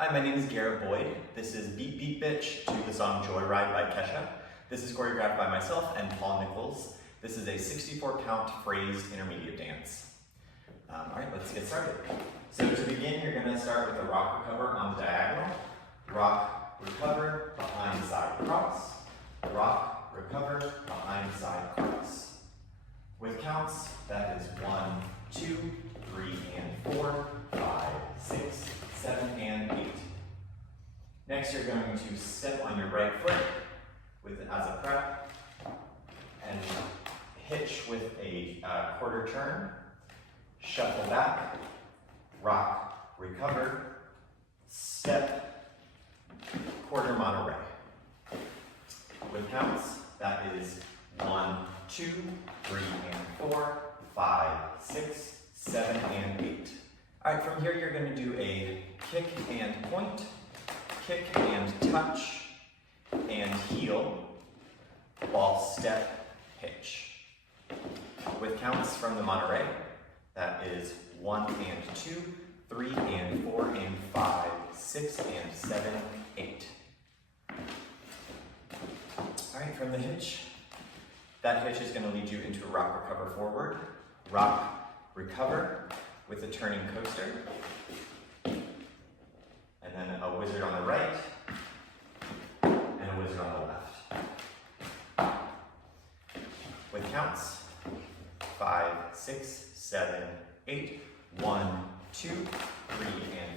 Hi, my name is Garrett Boyd. This is Beat Beat Bitch to the song Joyride by Kesha. This is choreographed by myself and Paul Nichols. This is a 64 count phrased intermediate dance. All right, let's get started. So to begin, you're gonna start with a rock recover on the diagonal. Rock, recover, behind, side, cross. Rock, recover, behind, side, cross. With counts, that is 1, 2, 3, and 4, 5, 6, 7, and 8. Next, you're going to step on your right foot as a prep and hitch with a quarter turn, shuffle back, rock, recover, step, quarter monterey. With counts, that is 1, 2, 3, and 4, 5, 6, 7, and 8. All right, from here you're going to do a kick and point, kick and touch, and heel, while step, hitch. With counts from the Monterey, that is 1 and 2, 3 and 4 and 5, 6 and 7, 8. All right, from the hitch, that hitch is going to lead you into a rock, recover, forward, rock, recover, with a turning coaster, and then a wizard on the right, and a wizard on the left. With counts, 5, 6, 7, 8, 1, 2, 3,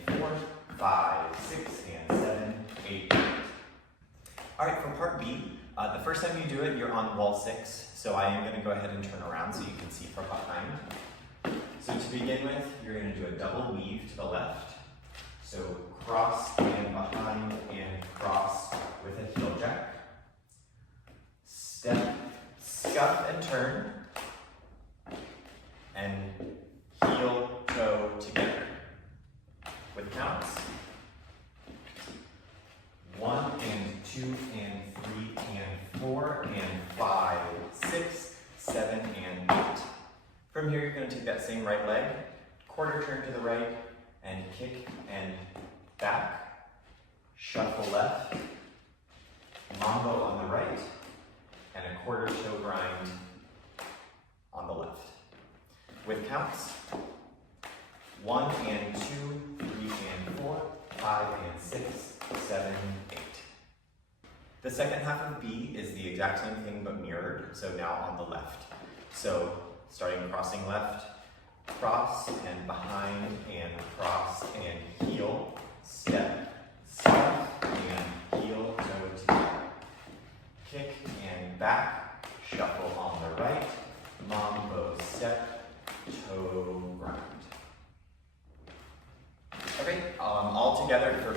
and 4, 5, 6, and 7, 8. All right, for part B, the first time you do it, you're on wall 6, so I am going to go ahead and turn around so you can see from behind. So to begin with, you're going to do a double weave to the left. So cross and behind and cross with a heel jack. Step, scuff and turn, and heel, toe together. With counts, 1 and 2 and 3 and 4 and 5, 6, 7, and 8. From here, you're going to take that same right leg, quarter turn to the right, and kick and back, shuffle left, mambo on the right, and a quarter toe grind on the left. With counts, 1 and 2, 3 and 4, 5 and 6, 7, 8. The second half of B is the exact same thing but mirrored, so now on the left. So starting crossing left, cross and behind and cross and heel, step, scuff and heel, toe together. Kick and back, shuffle on the right, mambo step, toe grind. Okay, all together for